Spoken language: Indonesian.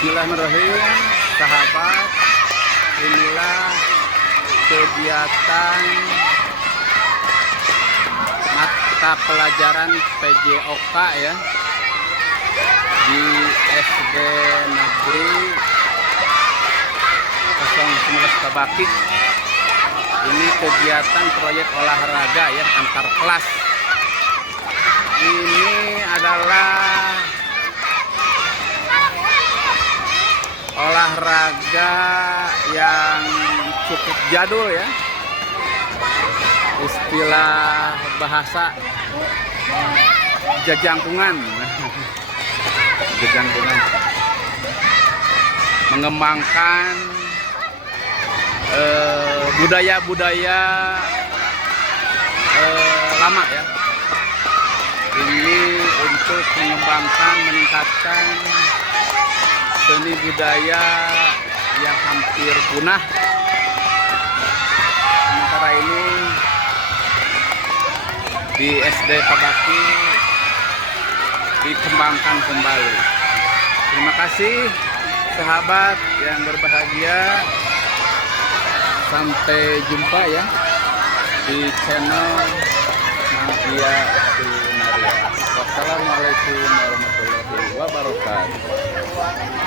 Bismillahirrahmanirrahim, sahabat. Inilah kegiatan mata pelajaran PJOK ya di SD Negeri 019 Kabaki. Ini kegiatan proyek olahraga ya antar kelas. Ini adalah olahraga yang cukup jadul ya, istilah bahasa jajangkungan. Jajangkungan mengembangkan budaya-budaya lama ya. Ini untuk mengembangkan, meningkatkan seni budaya yang hampir punah. Sementara ini di SD Kabaki dikembangkan kembali. Terima kasih sahabat yang berbahagia. Sampai jumpa ya di channel Magia Sunaria. Wassalamualaikum warahmatullahi wabarakatuh.